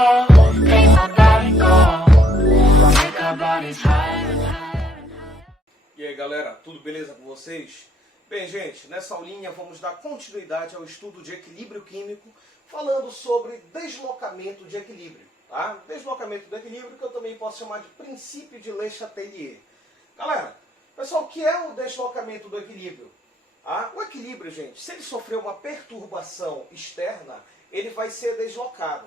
make my body go, make our bodies higher and higher. E aí galera, tudo beleza com vocês? Bem gente, nessa aulinha vamos dar continuidade ao estudo de equilíbrio químico, falando sobre deslocamento de equilíbrio. Tá? Deslocamento do equilíbrio que eu também posso chamar de princípio de Le Chatelier. Galera, pessoal, o que é o deslocamento do equilíbrio? O equilíbrio, gente, se ele sofrer uma perturbação externa, ele vai ser deslocado.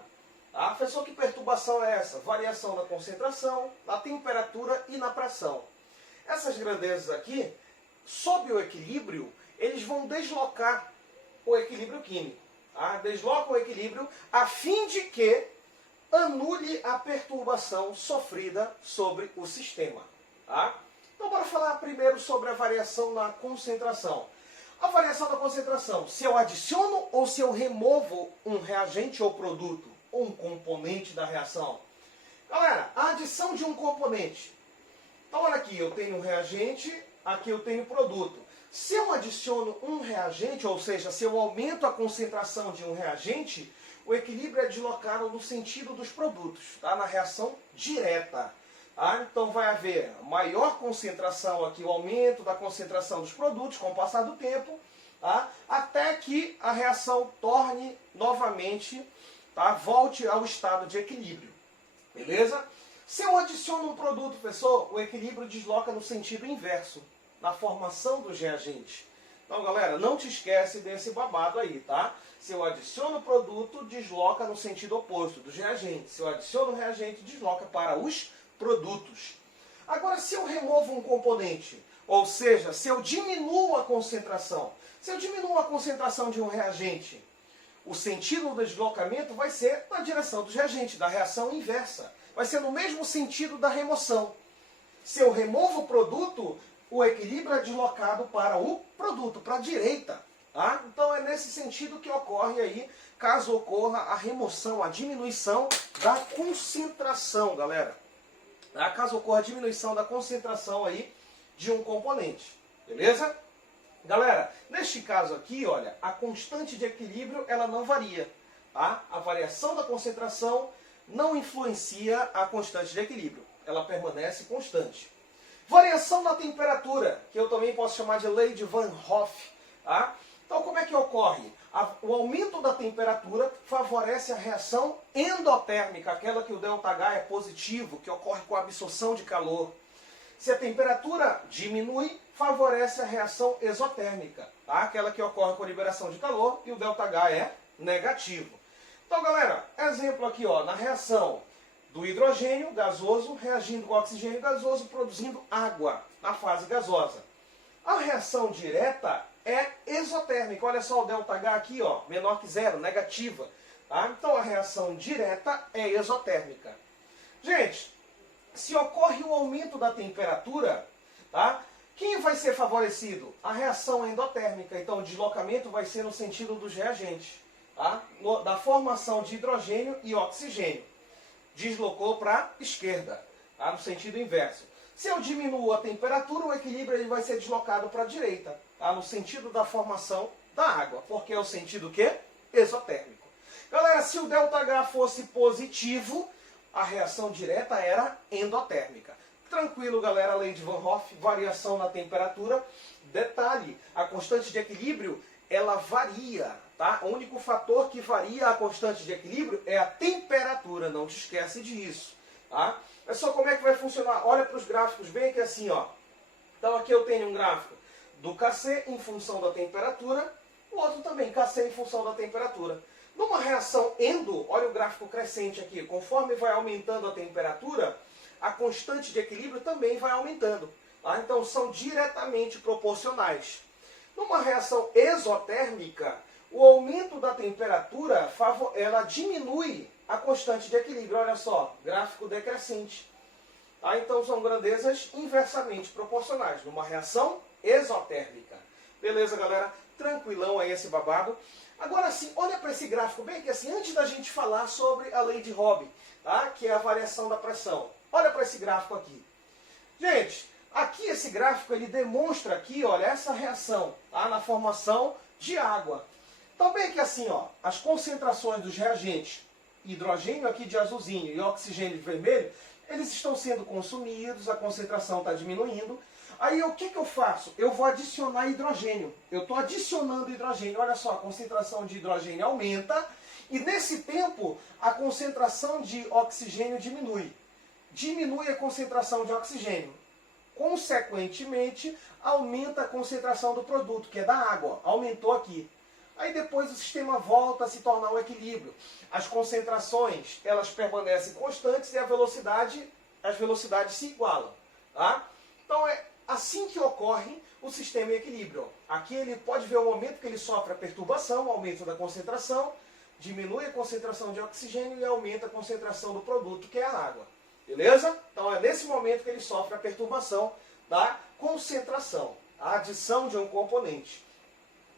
Pessoal, que perturbação é essa? Variação na concentração, na temperatura e na pressão. Essas grandezas aqui, sob o equilíbrio, eles vão deslocar o equilíbrio químico. Deslocam o equilíbrio a fim de que anule a perturbação sofrida sobre o sistema. Então, bora falar primeiro sobre a variação na concentração. A variação da concentração, se eu adiciono ou se eu removo um reagente ou produto, ou um componente da reação. Galera, a adição de um componente. Então, olha aqui, eu tenho um reagente, aqui eu tenho produto. Se eu adiciono um reagente, ou seja, se eu aumento a concentração de um reagente, o equilíbrio é deslocado no sentido dos produtos, na reação direta. Então vai haver maior concentração aqui, o aumento da concentração dos produtos com o passar do tempo, até que a reação torne novamente, volte ao estado de equilíbrio. Beleza? Se eu adiciono um produto, pessoal, o equilíbrio desloca no sentido inverso, na formação dos reagentes. Então, galera, não te esquece desse babado aí, tá? Se eu adiciono o produto, desloca no sentido oposto dos reagentes. Se eu adiciono o reagente, desloca para os produtos. Agora, se eu removo um componente, ou seja, se eu diminuo a concentração, se eu diminuo a concentração de um reagente, o sentido do deslocamento vai ser na direção dos reagentes, da reação inversa. Vai ser no mesmo sentido da remoção. Se eu removo o produto, o equilíbrio é deslocado para o produto, para a direita. Então é nesse sentido que ocorre aí, caso ocorra a remoção, a diminuição da concentração, galera. Caso ocorra a diminuição da concentração aí de um componente. Beleza? Galera, neste caso aqui, olha, a constante de equilíbrio ela não varia. A variação da concentração não influencia a constante de equilíbrio. Ela permanece constante. Variação da temperatura, que eu também posso chamar de lei de Van Hoff. Então, como é que ocorre? O aumento da temperatura favorece a reação endotérmica, aquela que o ΔH é positivo, que ocorre com a absorção de calor. Se a temperatura diminui, favorece a reação exotérmica, aquela que ocorre com a liberação de calor, e o ΔH é negativo. Então, galera, exemplo aqui, na reação do hidrogênio gasoso reagindo com o oxigênio gasoso, produzindo água na fase gasosa. A reação direta é exotérmica. Olha só o ΔH aqui, menor que zero, negativa. Então a reação direta é exotérmica. Gente, se ocorre o aumento da temperatura, quem vai ser favorecido? A reação endotérmica. Então o deslocamento vai ser no sentido dos reagentes, da formação de hidrogênio e oxigênio. Deslocou para a esquerda, no sentido inverso. Se eu diminuo a temperatura, o equilíbrio ele vai ser deslocado para a direita, no sentido da formação da água, porque é o sentido que? Exotérmico. Galera, se o ΔH fosse positivo, a reação direta era endotérmica. Tranquilo, galera, lei de Van Hoff, variação na temperatura. Detalhe, a constante de equilíbrio, ela varia, O único fator que varia a constante de equilíbrio é a temperatura, não te esquece disso, Pessoal, como é que vai funcionar? Olha para os gráficos bem aqui assim, Então aqui eu tenho um gráfico do Kc em função da temperatura, o outro também, Kc em função da temperatura. Numa reação endo, olha o gráfico crescente aqui, conforme vai aumentando a temperatura, a constante de equilíbrio também vai aumentando. Então são diretamente proporcionais. Numa reação exotérmica, o aumento da temperatura ela diminui a constante de equilíbrio. Olha só, gráfico decrescente. Então são grandezas inversamente proporcionais, numa reação exotérmica. Beleza, galera? Tranquilão aí esse babado. Agora sim, olha para esse gráfico bem aqui assim, antes da gente falar sobre a lei de Hobbe, que é a variação da pressão. Olha para esse gráfico aqui. Gente, aqui esse gráfico ele demonstra aqui, olha, essa reação, na formação de água. Então bem aqui assim, as concentrações dos reagentes hidrogênio aqui de azulzinho e oxigênio de vermelho, eles estão sendo consumidos, a concentração está diminuindo. Aí o que eu faço? Eu vou adicionar hidrogênio. Eu estou adicionando hidrogênio. Olha só, a concentração de hidrogênio aumenta e nesse tempo a concentração de oxigênio diminui. Diminui a concentração de oxigênio. Consequentemente, aumenta a concentração do produto, que é da água. Aumentou aqui. Aí depois o sistema volta a se tornar um equilíbrio. As concentrações, elas permanecem constantes e as velocidades se igualam. Tá? Então é assim que ocorre o sistema em equilíbrio. Aqui ele pode ver o momento que ele sofre a perturbação, aumento da concentração, diminui a concentração de oxigênio e aumenta a concentração do produto, que é a água. Beleza? Então é nesse momento que ele sofre a perturbação da concentração, a adição de um componente.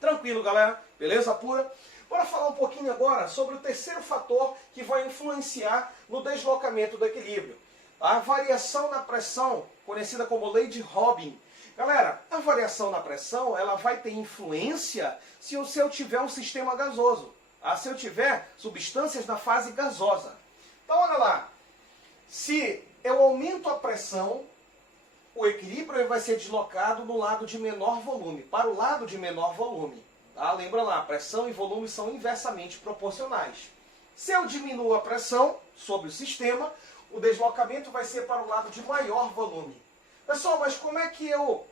Tranquilo, galera? Beleza pura? Bora falar um pouquinho agora sobre o terceiro fator que vai influenciar no deslocamento do equilíbrio. A variação na pressão, conhecida como lei de Robin. Galera, a variação na pressão ela vai ter influência se eu tiver um sistema gasoso. Se eu tiver substâncias na fase gasosa. Então, olha lá. Se eu aumento a pressão, o equilíbrio vai ser deslocado no lado de menor volume, para o lado de menor volume. Tá? Lembra lá, pressão e volume são inversamente proporcionais. Se eu diminuo a pressão sobre o sistema, o deslocamento vai ser para o lado de maior volume. Pessoal, mas como é que eu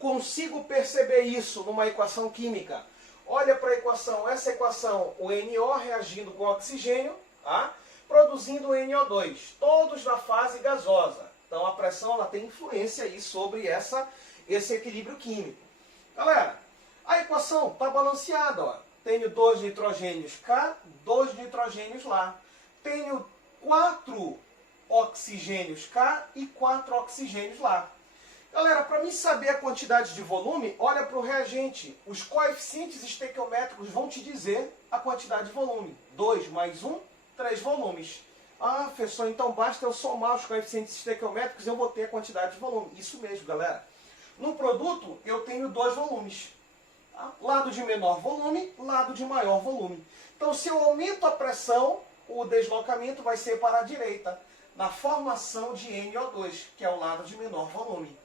consigo perceber isso numa equação química? Olha para a equação, essa equação, o NO reagindo com oxigênio, tá? Produzindo o NO2, todos na fase gasosa. Então a pressão ela tem influência aí sobre esse equilíbrio químico. Galera, a equação está balanceada. Ó. Tenho 2 nitrogênios cá, 2 nitrogênios lá. Tenho 4 oxigênios cá e 4 oxigênios lá. Galera, para mim saber a quantidade de volume, olha para o reagente. Os coeficientes estequiométricos vão te dizer a quantidade de volume. 2 mais 1, 3 volumes. Ah, professor, então basta eu somar os coeficientes estequiométricos e eu vou ter a quantidade de volume. Isso mesmo, galera. No produto, eu tenho 2 volumes. Tá? Lado de menor volume, lado de maior volume. Então, se eu aumento a pressão, o deslocamento vai ser para a direita, na formação de NO2, que é o lado de menor volume.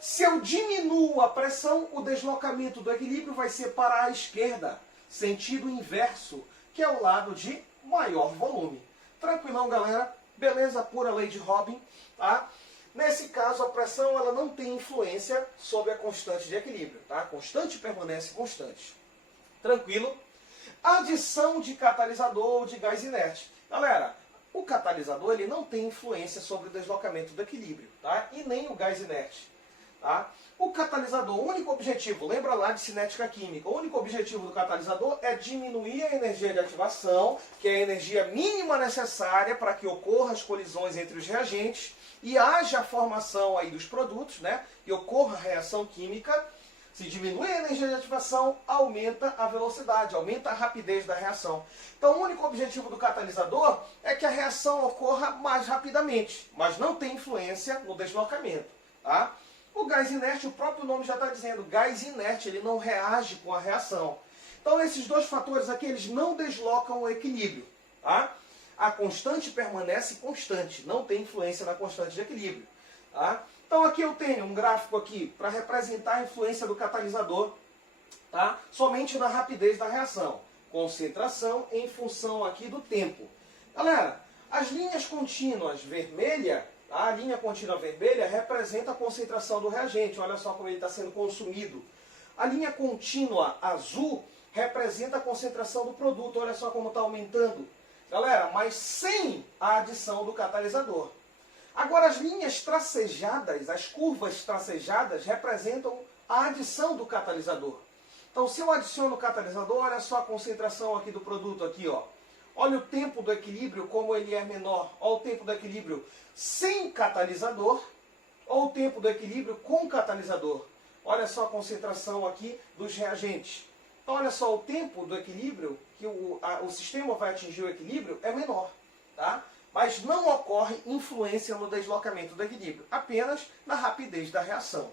Se eu diminuo a pressão, o deslocamento do equilíbrio vai ser para a esquerda, sentido inverso, que é o lado de maior volume. Tranquilão, galera? Beleza pura, lei de Robin. Tá? Nesse caso, a pressão ela não tem influência sobre a constante de equilíbrio. Tá? A constante permanece constante. Tranquilo? Adição de catalisador ou de gás inerte. Galera, o catalisador ele não tem influência sobre o deslocamento do equilíbrio. Tá? E nem o gás inerte. Tá? O catalisador, o único objetivo, lembra lá de cinética química, o único objetivo do catalisador é diminuir a energia de ativação, que é a energia mínima necessária para que ocorram as colisões entre os reagentes e haja a formação aí dos produtos, né? E ocorra a reação química. Se diminui a energia de ativação, aumenta a velocidade, aumenta a rapidez da reação. Então o único objetivo do catalisador é que a reação ocorra mais rapidamente, mas não tem influência no deslocamento. Tá? O gás inerte, o próprio nome já está dizendo, gás inerte, ele não reage com a reação. Então esses dois fatores aqui, eles não deslocam o equilíbrio. Tá? A constante permanece constante, não tem influência na constante de equilíbrio. Tá? Então aqui eu tenho um gráfico aqui para representar a influência do catalisador, tá? Somente na rapidez da reação. Concentração em função aqui do tempo. Galera, as linhas contínuas vermelha, a linha contínua vermelha representa a concentração do reagente. Olha só como ele está sendo consumido. A linha contínua azul representa a concentração do produto. Olha só como está aumentando. Galera, mas sem a adição do catalisador. Agora as linhas tracejadas, as curvas tracejadas, representam a adição do catalisador. Então se eu adiciono o catalisador, olha só a concentração aqui do produto aqui, ó. Olha o tempo do equilíbrio, como ele é menor. Olha o tempo do equilíbrio sem catalisador, ou o tempo do equilíbrio com catalisador. Olha só a concentração aqui dos reagentes. Então olha só, o tempo do equilíbrio, que o sistema vai atingir o equilíbrio, é menor. Tá? Mas não ocorre influência no deslocamento do equilíbrio, apenas na rapidez da reação.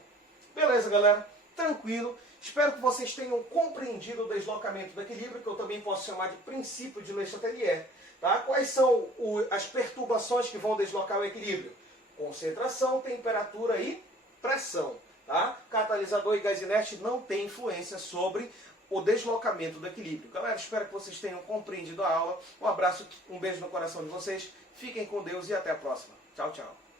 Beleza, galera? tranquilo. Espero que vocês tenham compreendido o deslocamento do equilíbrio, que eu também posso chamar de princípio de Le Chatelier. Tá? Quais são as perturbações que vão deslocar o equilíbrio? Concentração, temperatura e pressão. Tá? Catalisador e gás inerte não tem influência sobre o deslocamento do equilíbrio. Galera, espero que vocês tenham compreendido a aula. Um abraço, um beijo no coração de vocês. Fiquem com Deus e até a próxima. Tchau, tchau.